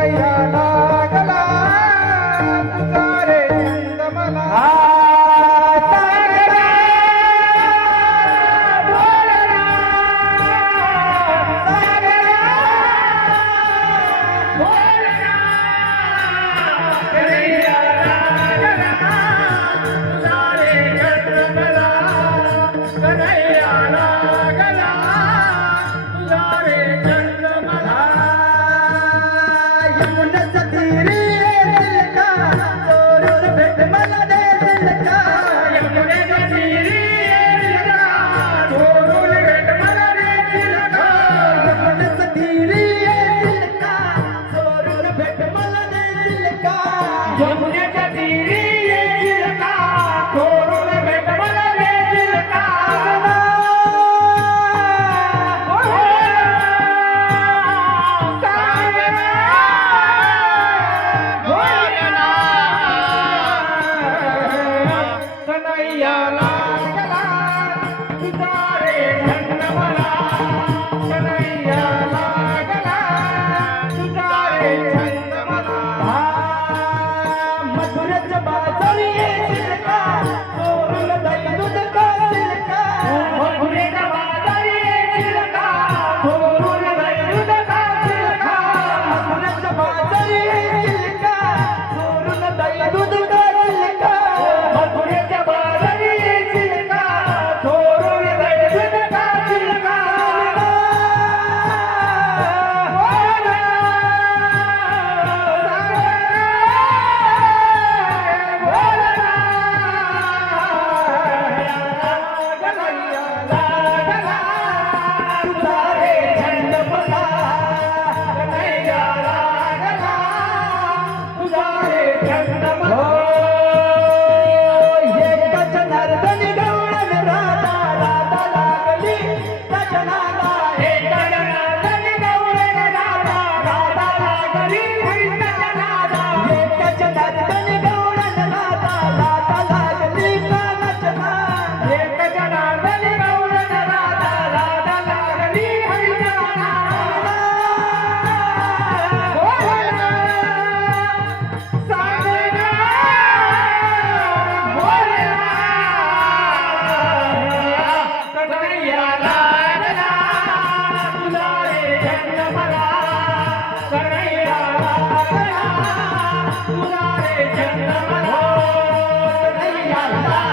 Yeah, yeah. यमुनाच्या Ready, paint Chanda